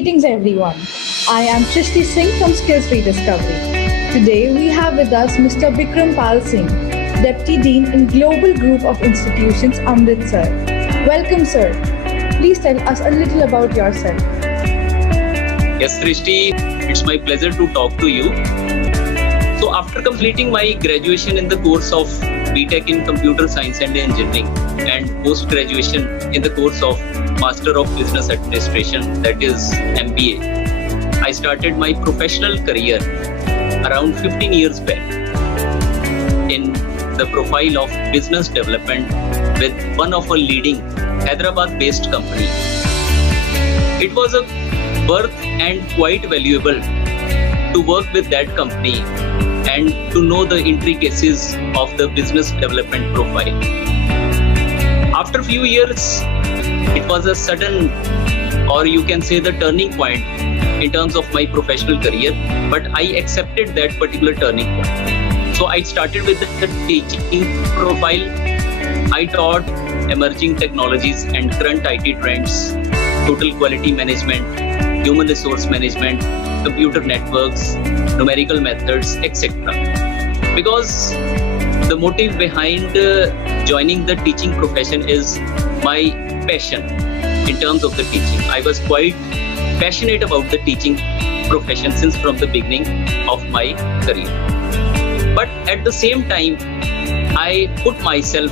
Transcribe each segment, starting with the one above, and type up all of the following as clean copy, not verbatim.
Greetings everyone. I am Shrishti Singh from Skills Rediscovery. Today we have with us Mr. Bikram Pal Singh, Deputy Dean in Global Group of Institutions, Amritsar. Welcome sir. Please tell us a little about yourself. Yes, Srishti, it's my pleasure to talk to you. So after completing my graduation in the course of BTech in Computer Science and Engineering and post-graduation in the course of Master of Business Administration, that is MBA, I started my professional career around 15 years back in the profile of business development with one of a leading Hyderabad-based company. It was a worth and quite valuable to work with that company and to know the intricacies of the business development profile. After a few years, it was a sudden, or you can say the turning point in terms of my professional career, but I accepted that particular turning point. So I started with the teaching profile. I taught emerging technologies and current IT trends, total quality management, human resource management, computer networks, numerical methods, etc. Because the motive behind joining the teaching profession is my passion in terms of the teaching. I was quite passionate about the teaching profession since from the beginning of my career. But at the same time, I put myself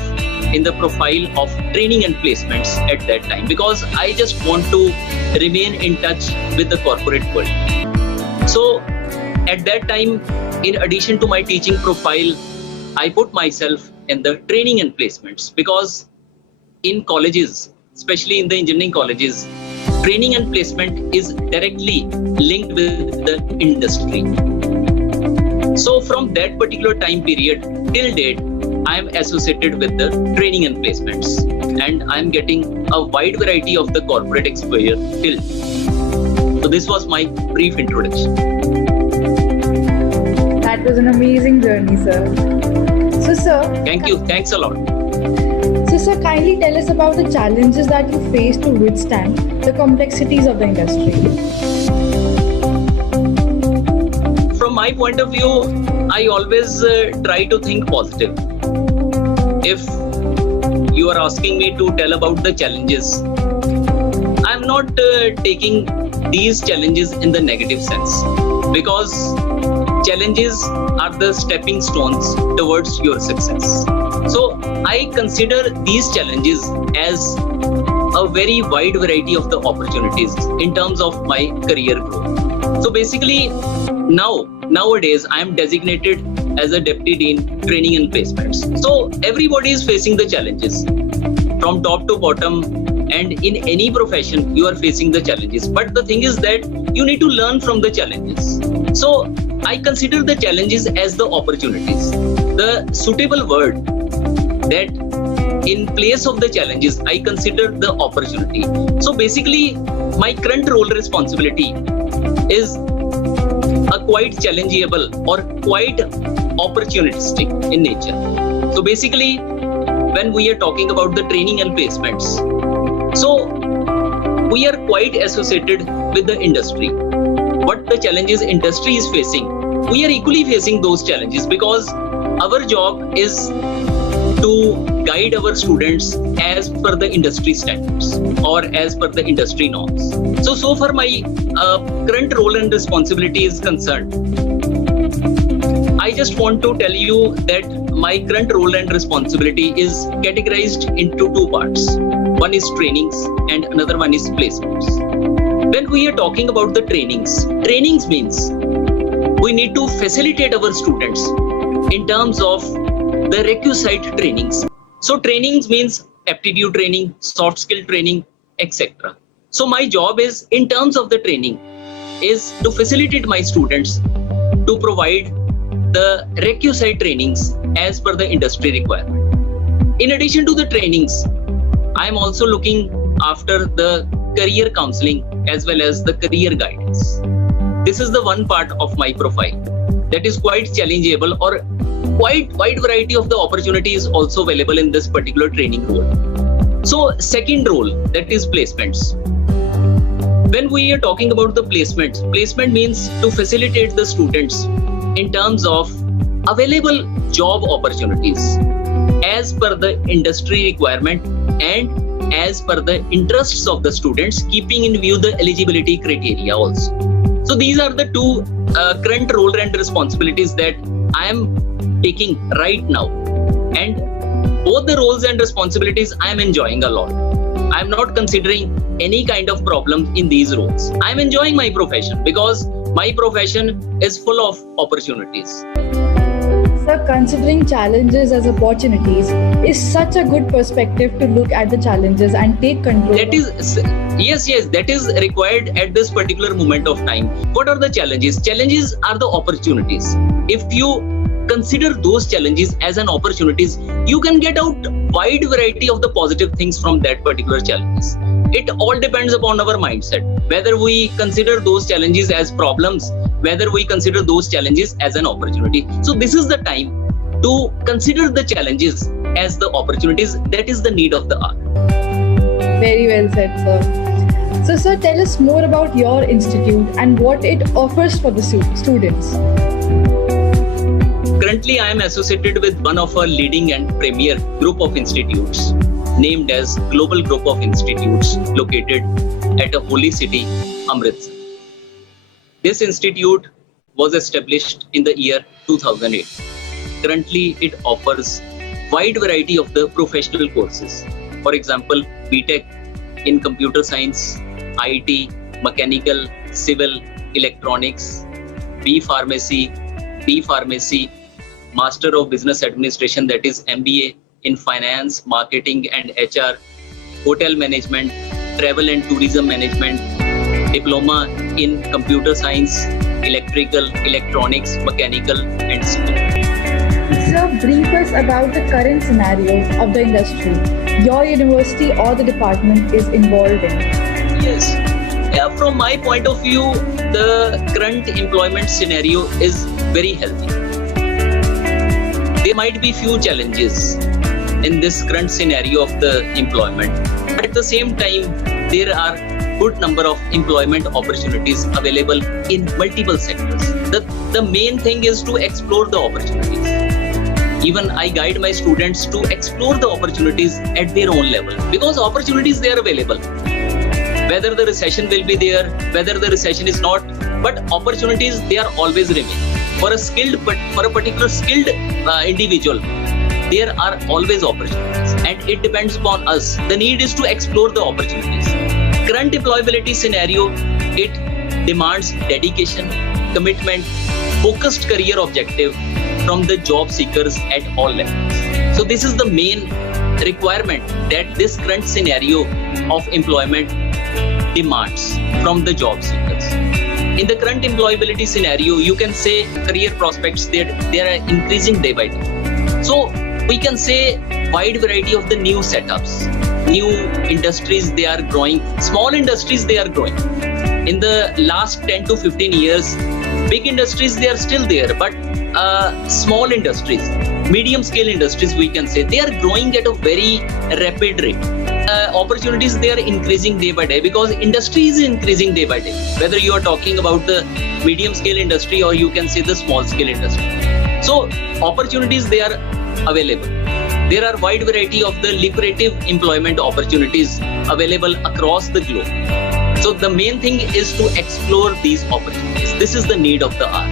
in the profile of training and placements at that time because I just want to remain in touch with the corporate world. So at that time, in addition to my teaching profile, I put myself in the training and placements because in colleges, especially in the engineering colleges, training and placement is directly linked with the industry. So from that particular time period till date, I am associated with the training and placements and I am getting a wide variety of the corporate exposure till. So this was my brief introduction. That was an amazing journey, sir. So sir, Thank you. Thanks a lot. So sir, kindly tell us about the challenges that you face to withstand the complexities of the industry. From my point of view, I always try to think positive. If you are asking me to tell about the challenges, I'm not taking these challenges in the negative sense because challenges are the stepping stones towards your success. So I consider these challenges as a very wide variety of the opportunities in terms of my career growth. So basically nowadays I am designated as a Deputy Dean Training and Placements. So everybody is facing the challenges from top to bottom, and in any profession you are facing the challenges. But the thing is that you need to learn from the challenges. So I consider the challenges as the opportunities. The suitable word that in place of the challenges, I consider the opportunity. So basically my current role responsibility is a quite challengeable or quite opportunistic in nature. So basically, when we are talking about the training and placements, so we are quite associated with the industry. What the challenges industry is facing, we are equally facing those challenges because our job is to guide our students as per the industry standards or as per the industry norms. So far my current role and responsibility is concerned, I just want to tell you that my current role and responsibility is categorized into two parts. One is trainings and another one is placements. When we are talking about the trainings means we need to facilitate our students in terms of the requisite trainings. So trainings means aptitude training, soft skill training, etc. So my job is in terms of the training is to facilitate my students to provide the requisite trainings as per the industry requirement. In addition to the trainings, I am also looking after the career counseling as well as the career guidance. This is the one part of my profile that is quite challengeable or quite wide variety of the opportunities also available in this particular training role. So second role, that is placements. When we are talking about the placement means to facilitate the students in terms of available job opportunities as per the industry requirement and as per the interests of the students, keeping in view the eligibility criteria also. So these are the two current role and responsibilities that I am taking right now, and both the roles and responsibilities I am enjoying a lot. I am not considering any kind of problem in these roles. I am enjoying my profession because my profession is full of opportunities. Sir, considering challenges as opportunities is such a good perspective to look at the challenges and take control. That is, yes, that is required at this particular moment of time. What are the challenges? Challenges are the opportunities. If you consider those challenges as an opportunities, you can get out wide variety of the positive things from that particular challenges. It all depends upon our mindset, whether we consider those challenges as problems, whether we consider those challenges as an opportunity. So this is the time to consider the challenges as the opportunities. That is the need of the hour. Very well said, sir. So, sir, tell us more about your institute and what it offers for the students. Currently, I am associated with one of our leading and premier group of institutes named as Global Group of Institutes, located at a holy city, Amritsar. This institute was established in the year 2008. Currently, it offers wide variety of the professional courses. For example, BTech in computer science, IT, mechanical, civil, electronics, B Pharmacy, Master of Business Administration, that is MBA in finance, marketing and HR, hotel management, travel and tourism management, diploma in computer science, electrical, electronics, mechanical and civil. Sir, brief us about the current scenario of the industry your university or the department is involved in. Yes. From my point of view, the current employment scenario is very healthy. There might be few challenges in this current scenario of the employment. But at the same time, there are good number of employment opportunities available in multiple sectors. The main thing is to explore the opportunities. Even I guide my students to explore the opportunities at their own level, because opportunities they are available. Whether the recession will be there, whether the recession is not, but opportunities they are always remain. For a particular skilled individual, there are always opportunities, and it depends upon us. The need is to explore the opportunities. Current employability scenario, it demands dedication, commitment, focused career objective from the job seekers at all levels. So this is the main requirement that this current scenario of employment demands from the job seekers. In the current employability scenario, you can say career prospects they are increasing day by day. So we can say wide variety of the new setups, new industries they are growing, small industries they are growing. In the last 10 to 15 years, big industries they are still there, but small industries, medium scale industries we can say, they are growing at a very rapid rate. Opportunities they are increasing day by day because industry is increasing day by day. Whether you are talking about the medium scale industry or you can say the small scale industry. So opportunities they are available. There are wide variety of the lucrative employment opportunities available across the globe. So the main thing is to explore these opportunities. This is the need of the hour.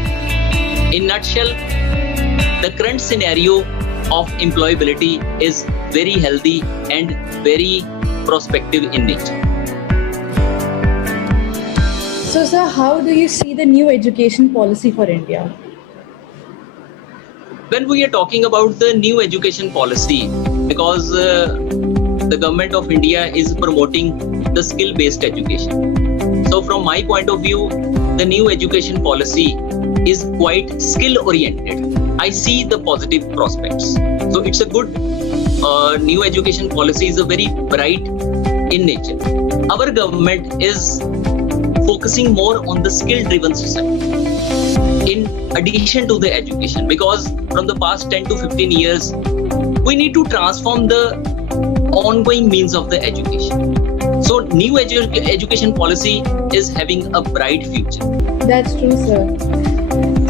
In nutshell, the current scenario of employability is very healthy and very prospective in nature. So, sir, how do you see the new education policy for India? When we are talking about the new education policy, because the government of India is promoting the skill-based education. So from my point of view, the new education policy is quite skill-oriented. I see the positive prospects. So it's a good new education policy is a very bright in nature. Our government is focusing more on the skill-driven society in addition to the education, because from the past 10 to 15 years, we need to transform the ongoing means of the education. So new education policy is having a bright future. That's true, sir.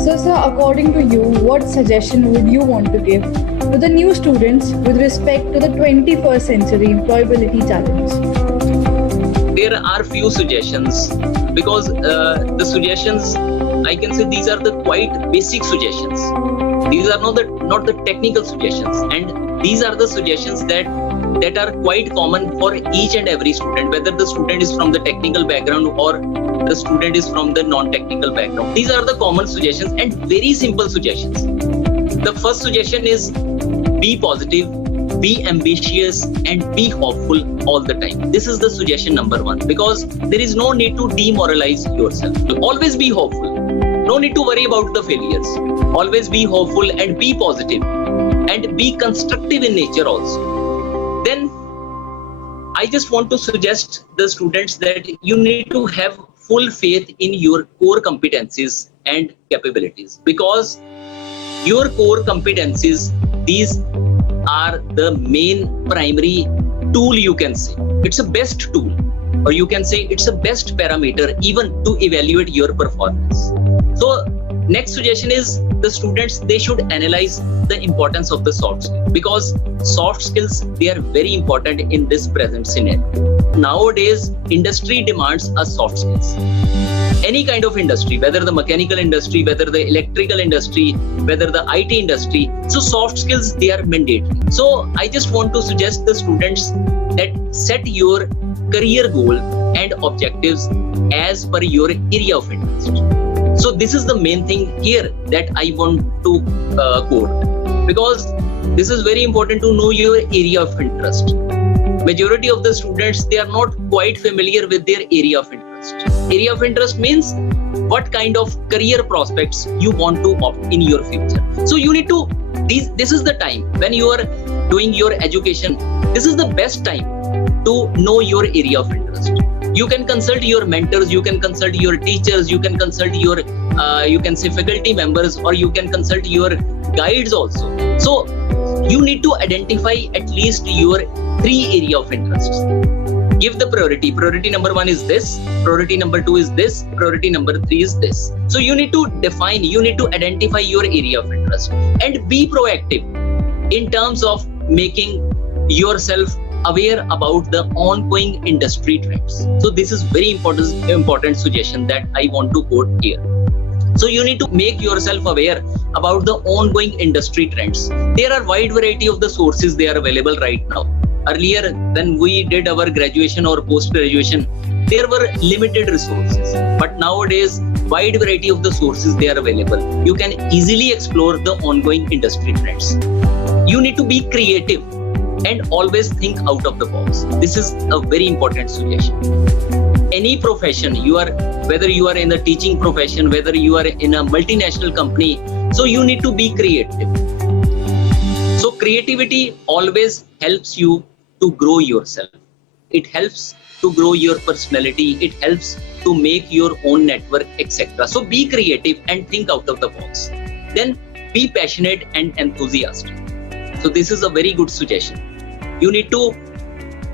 So, sir, according to you, what suggestion would you want to give to the new students with respect to the 21st century employability challenge? There are few suggestions because the suggestions, I can say these are the quite basic suggestions. These are not the technical suggestions, and these are the suggestions that are quite common for each and every student, whether the student is from the technical background or the student is from the non-technical background. These are the common suggestions and very simple suggestions. The first suggestion is be positive, be ambitious, and be hopeful all the time. This is the suggestion number one, because there is no need to demoralize yourself. Always be hopeful. No need to worry about the failures. Always be hopeful and be positive and be constructive in nature also. Then I just want to suggest the students that you need to have full faith in your core competencies and capabilities, because your core competencies, these are the main primary tool, you can say. It's a best tool, or you can say it's a best parameter even to evaluate your performance. So next suggestion is the students, they should analyze the importance of the soft skills, because soft skills, they are very important in this present scenario. Nowadays, industry demands a soft skills. Any kind of industry, whether the mechanical industry, whether the electrical industry, whether the IT industry, so soft skills, they are mandatory. So I just want to suggest the students that set your career goal and objectives as per your area of interest. So this is the main thing here that I want to quote, because this is very important to know your area of interest. Majority of the students, they are not quite familiar with their area of interest. Area of interest means what kind of career prospects you want to opt in your future. So you need to, this is the time when you are doing your education, this is the best time to know your area of interest. You can consult your mentors, you can consult your teachers, you can consult your, you can say faculty members, or you can consult your guides also. So you need to identify at least your 3 area of interests. Give the priority. Priority number 1 is this, priority number 2 is this, priority number 3 is this. So you need to define, you need to identify your area of interest and be proactive in terms of making yourself aware about the ongoing industry trends. So this is very important suggestion that I want to quote here. So you need to make yourself aware about the ongoing industry trends. There are wide variety of the sources they are available right now. Earlier, when we did our graduation or post-graduation, there were limited resources. But nowadays, wide variety of the sources they are available. You can easily explore the ongoing industry trends. You need to be creative and always think out of the box. This is a very important suggestion. Any profession you are, whether you are in the teaching profession, whether you are in a multinational company, so you need to be creative. So creativity always helps you to grow yourself. It helps to grow your personality. It helps to make your own network, etc. So be creative and think out of the box. Then be passionate and enthusiastic. So this is a very good suggestion. You need to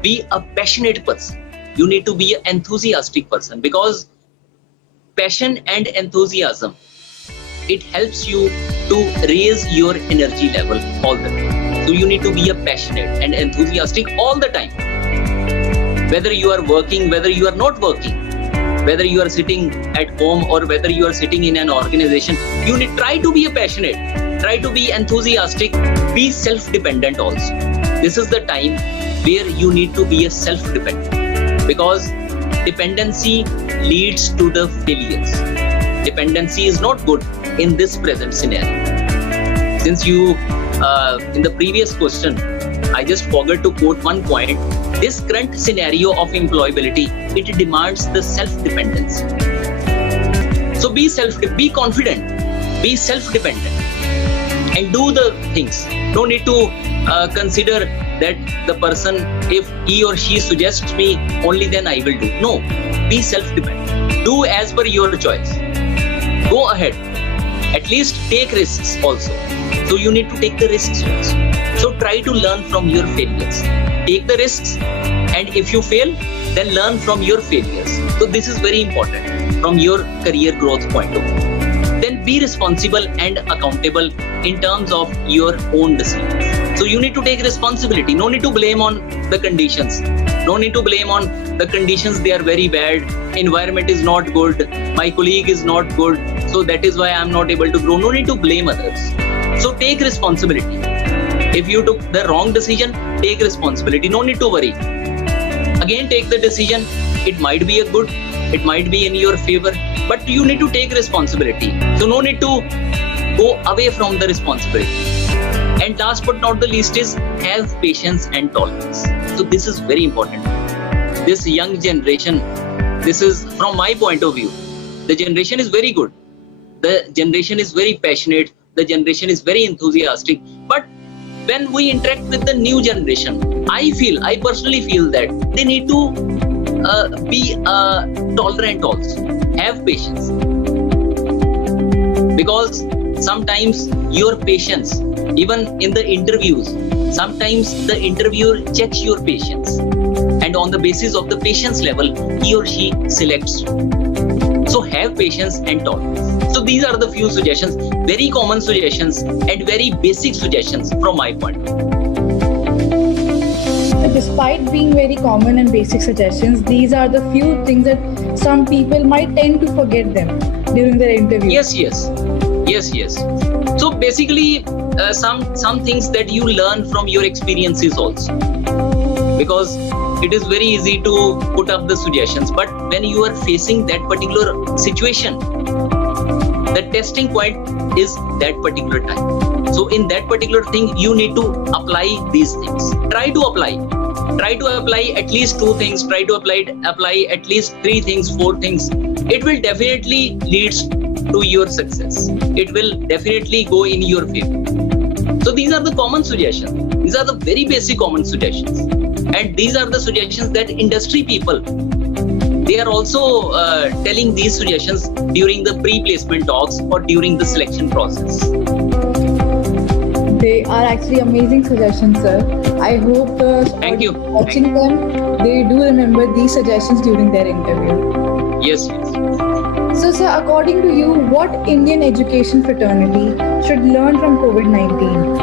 be a passionate person. You need to be an enthusiastic person, because passion and enthusiasm, it helps you to raise your energy level all the time. So you need to be a passionate and enthusiastic all the time. Whether you are working, whether you are not working, whether you are sitting at home or whether you are sitting in an organization, you need try to be a passionate, try to be enthusiastic, be self-dependent also. This is the time where you need to be a self-dependent, because dependency leads to the failures. Dependency is not good in this present scenario. Since you, in the previous question, I just forgot to quote one point. This current scenario of employability, it demands the self-dependency. So be confident, be self-dependent, and do the things. No need to consider that the person, if he or she suggests me, only then I will do. No, be self-dependent. Do as per your choice. Go ahead. At least take risks also. So you need to take the risks also. So try to learn from your failures. Take the risks, and if you fail, then learn from your failures. So this is very important from your career growth point of view. Then be responsible and accountable in terms of your own decisions. So you need to take responsibility. No need to blame on the conditions. No need to blame on the conditions. They are very bad. Environment is not good. My colleague is not good. So that is why I'm not able to grow. No need to blame others. So take responsibility. If you took the wrong decision, take responsibility. No need to worry. Again, take the decision. It might be a good, it might be in your favor, but you need to take responsibility. So no need to go away from the responsibility. And last but not the least is have patience and tolerance. So this is very important. This young generation, this is from my point of view, the generation is very good. The generation is very passionate. The generation is very enthusiastic. But when we interact with the new generation, I personally feel that they need to be tolerant also, have patience. Because sometimes your patience, even in the interviews, sometimes the interviewer checks your patience. And on the basis of the patience level, he or she selects you. So have patience and tolerance. So these are the few suggestions, very common suggestions and very basic suggestions from my point of view. Despite being very common and basic suggestions, these are the few things that some people might tend to forget them during their interview. Yes. So basically, some things that you learn from your experiences also. Because it is very easy to put up the suggestions, but when you are facing that particular situation, the testing point is that particular time. So in that particular thing, you need to apply these things. Try to apply at least 2 things. Try to apply at least 3 things, 4 things. It will definitely leads to your success. It will definitely go in your favor. So these are the common suggestions. These are the very basic common suggestions. And these are the suggestions that industry people, they are also telling these suggestions during the pre-placement talks or during the selection process. They are actually amazing suggestions, sir. I hope Thank you. Watching them, they do remember these suggestions during their interview. Yes. So, sir, according to you, what Indian education fraternity should learn from COVID-19?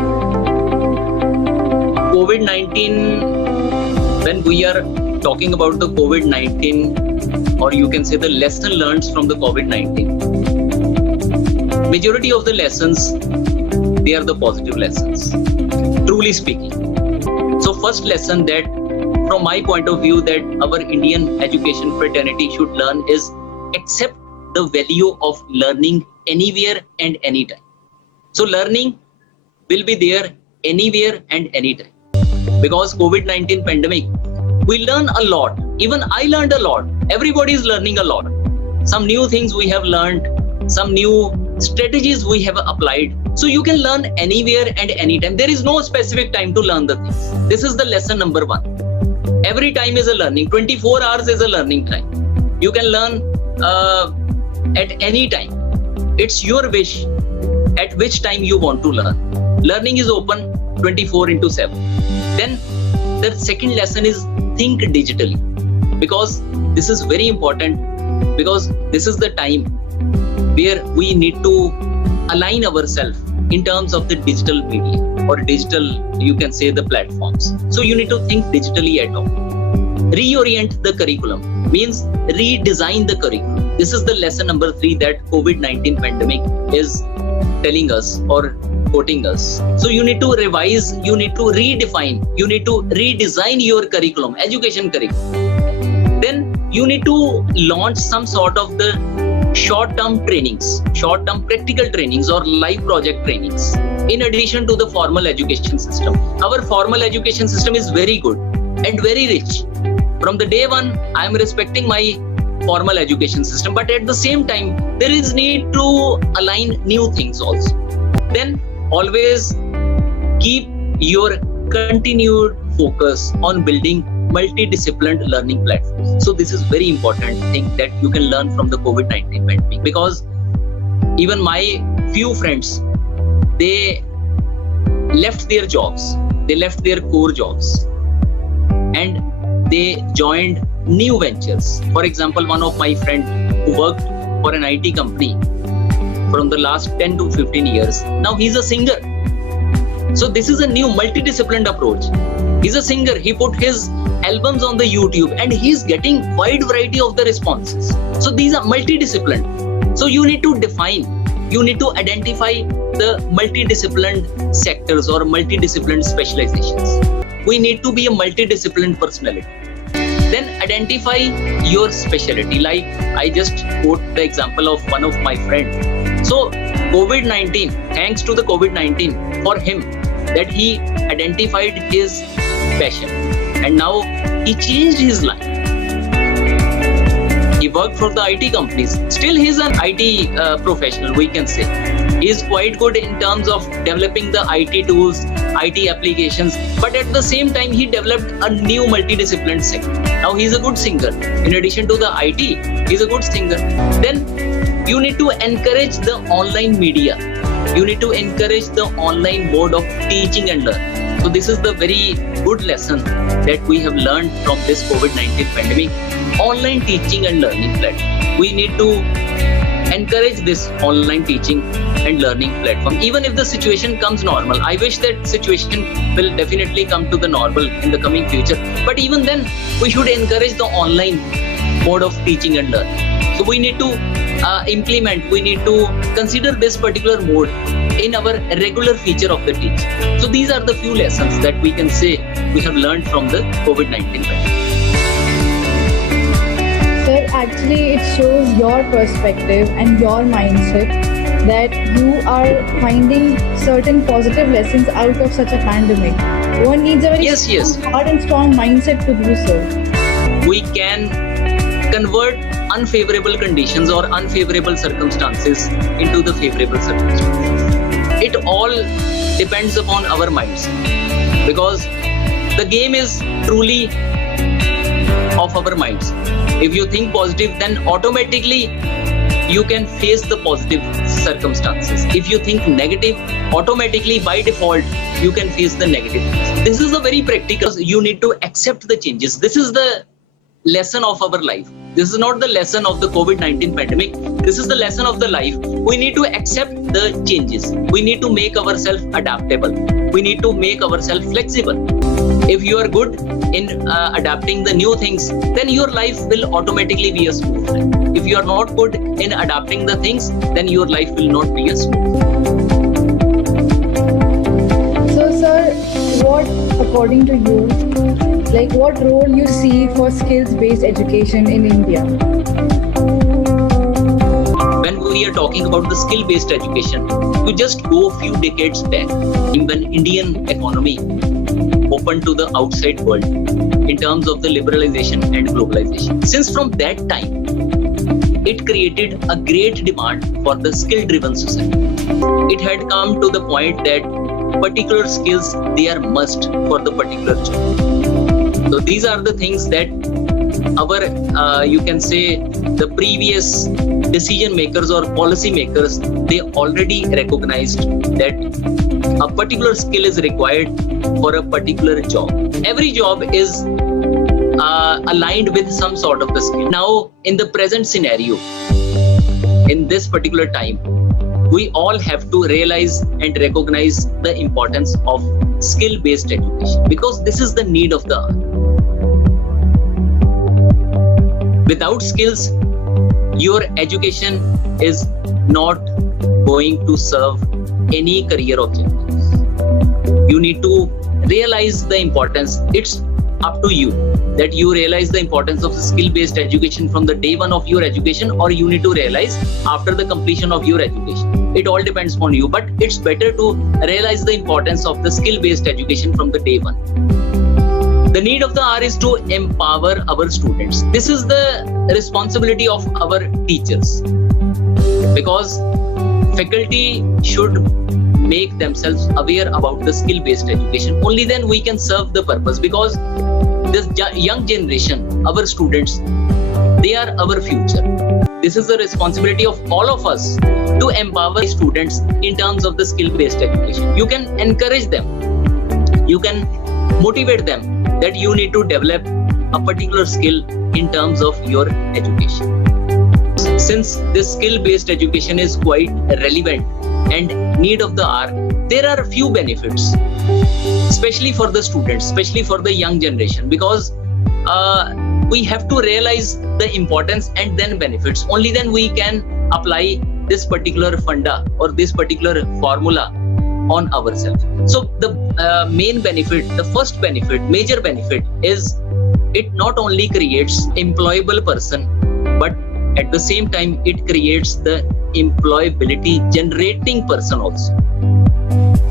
COVID-19, when we are talking about the COVID-19, or you can say the lesson learned from the COVID-19, majority of the lessons, they are the positive lessons, truly speaking. So first lesson that from my point of view that our Indian education fraternity should learn is accept the value of learning anywhere and anytime. So learning will be there anywhere and anytime. Because COVID-19 pandemic, we learn a lot. Even I learned a lot. Everybody is learning a lot. Some new things we have learned, some new strategies we have applied. So you can learn anywhere and anytime. There is no specific time to learn the things. This is the lesson number 1. Every time is a learning. 24 hours is a learning time. You can learn at any time. It's your wish at which time you want to learn. Learning is open 24/7. Then the second lesson is think digitally, because this is very important, because this is the time where we need to align ourselves in terms of the digital media or digital, you can say, the platforms. So you need to think digitally at all. Reorient the curriculum means redesign the curriculum. This is the lesson number 3 that COVID-19 pandemic is telling us or quoting us. So you need to revise, you need to redefine, you need to redesign your curriculum, education curriculum. Then you need to launch some sort of the short-term trainings, short-term practical trainings or live project trainings in addition to the formal education system. Our formal education system is very good and very rich. From the day one, I am respecting my formal education system, but at the same time, there is need to align new things also. Then always keep your continued focus on building multidisciplinary learning platforms. So this is very important thing that you can learn from the COVID-19 pandemic, because even my few friends, they left their jobs, they left their core jobs and they joined new ventures. For example, one of my friend who worked for an IT company from the last 10 to 15 years, now he's a singer. So this is a new multidisciplined approach. He's a singer. He put his albums on the YouTube and he's getting wide variety of the responses. So these are multidisciplined. So you need to define, you need to identify the multidisciplined sectors or multidisciplined specializations. We need to be a multidisciplined personality. Then identify your specialty. Like I just quote the example of one of my friends. So COVID-19, thanks to the COVID-19 for him, that he identified his passion and now he changed his life. He worked for the IT companies. Still he's an IT professional, we can say. He is quite good in terms of developing the IT tools, IT applications, but at the same time he developed a new multidisciplinary sector. Now he's a good singer. In addition to the IT, he's a good singer. Then you need to encourage the online media. You need to encourage the online mode of teaching and learning. So this is the very good lesson that we have learned from this COVID-19 pandemic. Online teaching and learning platform. We need to encourage this online teaching and learning platform. Even if the situation comes normal, I wish that situation will definitely come to the normal in the coming future. But even then, we should encourage the online mode of teaching and learning. So we need to implement, we need to consider this particular mode in our regular feature of the teaching. So these are the few lessons that we can say we have learned from the COVID-19 pandemic. Sir, actually it shows your perspective and your mindset that you are finding certain positive lessons out of such a pandemic. One needs a very hard and strong mindset to do so. We can convert unfavorable conditions or unfavorable circumstances into the favorable circumstances. It all depends upon our minds, because the game is truly of our minds. If you think positive, then automatically you can face the positive circumstances. If you think negative, automatically by default you can face the negative. This is a very practical. You need to accept the changes. This is the lesson of our life. This is not the lesson of the COVID-19 pandemic. This is the lesson of the life. We need to accept the changes. We need to make ourselves adaptable. We need to make ourselves flexible. If you are good in adapting the new things, then your life will automatically be a smooth life. If you are not good in adapting the things, then your life will not be a smooth. So sir, what according to you, like what role you see for skills-based education in India? When we are talking about the skill-based education, you just go a few decades back when Indian economy opened to the outside world in terms of the liberalization and globalization. Since from that time, it created a great demand for the skill-driven society. It had come to the point that particular skills, they are must for the particular job. So these are the things that our, you can say, the previous decision makers or policy makers, they already recognized that a particular skill is required for a particular job. Every job is aligned with some sort of the skill. Now, in the present scenario, in this particular time, we all have to realize and recognize the importance of skill-based education, because this is the need of the hour. Without skills, your education is not going to serve any career objectives. You need to realize the importance. It's up to you that you realize the importance of skill-based education from the day one of your education, or you need to realize after the completion of your education. It all depends on you, but it's better to realize the importance of the skill-based education from the day one. The need of the hour is to empower our students. This is the responsibility of our teachers, because faculty should make themselves aware about the skill-based education. Only then we can serve the purpose, because this young generation, our students, they are our future. This is the responsibility of all of us to empower students in terms of the skill-based education. You can encourage them. You can motivate them that you need to develop a particular skill in terms of your education. Since this skill-based education is quite relevant and need of the hour, there are a few benefits, especially for the students, especially for the young generation, because we have to realize the importance and then benefits. Only then we can apply this particular funda or this particular formula on ourselves. So the main benefit, the first benefit, major benefit is it not only creates employable person, but at the same time it creates the employability generating person also.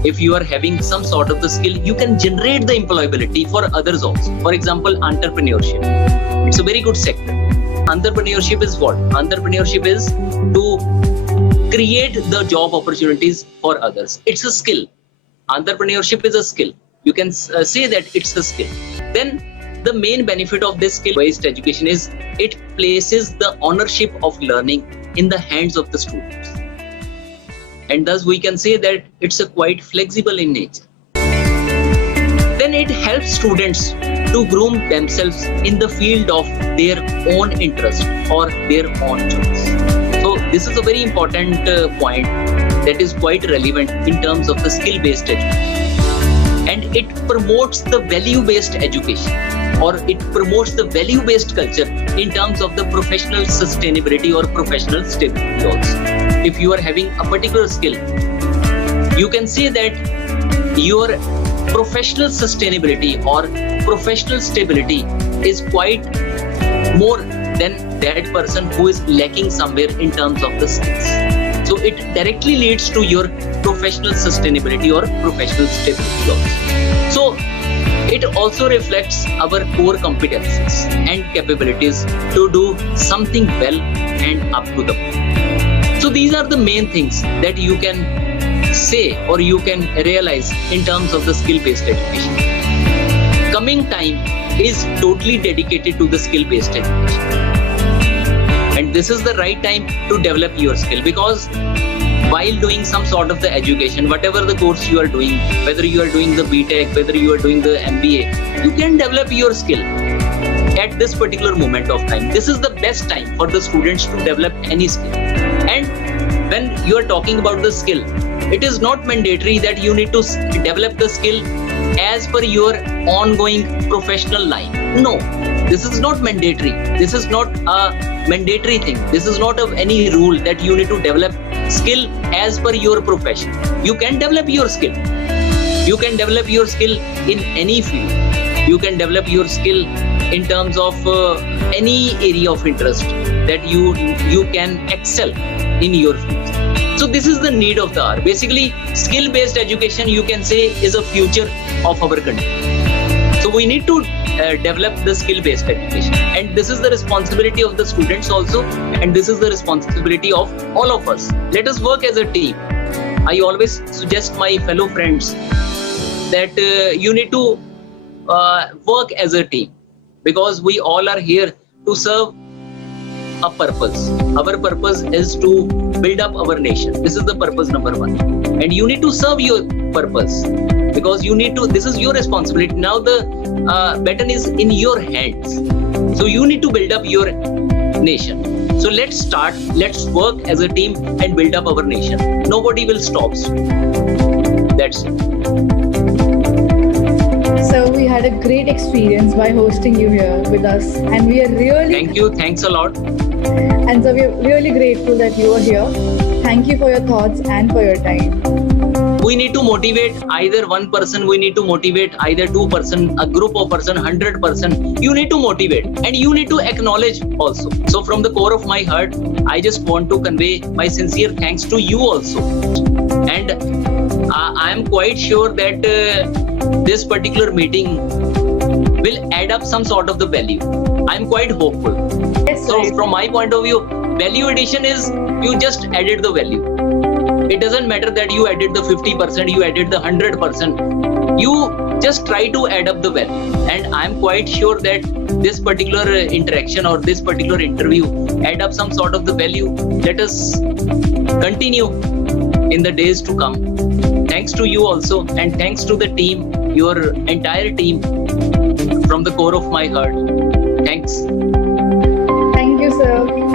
If you are having some sort of the skill, you can generate the employability for others also. For example, entrepreneurship. It's a very good sector. Entrepreneurship is what? Entrepreneurship is to create the job opportunities for others. It's a skill. Entrepreneurship is a skill. You can say that it's a skill. Then the main benefit of this skill-based education is it places the ownership of learning in the hands of the students. And thus we can say that it's a quite flexible in nature. Then it helps students to groom themselves in the field of their own interest or their own choice. So this is a very important point that is quite relevant in terms of the skill-based education. And it promotes the value-based education, or it promotes the value-based culture in terms of the professional sustainability or professional stability also. If you are having a particular skill, you can say that your professional sustainability or professional stability is quite more than that person who is lacking somewhere in terms of the skills. So it directly leads to your professional sustainability or professional stability also. So it also reflects our core competencies and capabilities to do something well and up to the point. So these are the main things that you can say or you can realize in terms of the skill-based education. Coming time is totally dedicated to the skill-based education. And this is the right time to develop your skill, because while doing some sort of the education, whatever the course you are doing, whether you are doing the BTech, whether you are doing the MBA, you can develop your skill at this particular moment of time. This is the best time for the students to develop any skill. And when you are talking about the skill, it is not mandatory that you need to develop the skill as per your ongoing professional line. No, this is not mandatory. This is not a mandatory thing. This is not of any rule that you need to develop skill as per your profession. You can develop your skill. You can develop your skill in any field. You can develop your skill in terms of any area of interest that you can excel in your field. So this is the need of the hour. Basically, skill-based education, you can say, is a future of our country. So we need to develop the skill-based education, and this is the responsibility of the students also, and this is the responsibility of all of us. Let us work as a team. I always suggest my fellow friends that you need to work as a team, because we all are here to serve a purpose. Our purpose is to build up our nation. This is the purpose number one. And you need to serve your purpose, because you need to, this is your responsibility. Now the baton is in your hands. So you need to build up your nation. So let's start, let's work as a team and build up our nation. Nobody will stop. That's it. So we had a great experience by hosting you here with us, and we are really... Thank you. Thanks a lot. And so we're really grateful that you are here. Thank you for your thoughts and for your time. We need to motivate either one person, we need to motivate either two person, a group of person, 100%. You need to motivate and you need to acknowledge also. So from the core of my heart, I just want to convey my sincere thanks to you also. And I am quite sure that this particular meeting will add up some sort of the value. I am quite hopeful. Yes, so right. From my point of view, value addition is you just added the value. It doesn't matter that you added the 50%, you added the 100%. You just try to add up the value. And I'm quite sure that this particular interaction or this particular interview add up some sort of the value. Let us continue in the days to come. Thanks to you also, and thanks to the team, your entire team, from the core of my heart. Thanks. Thank you, sir.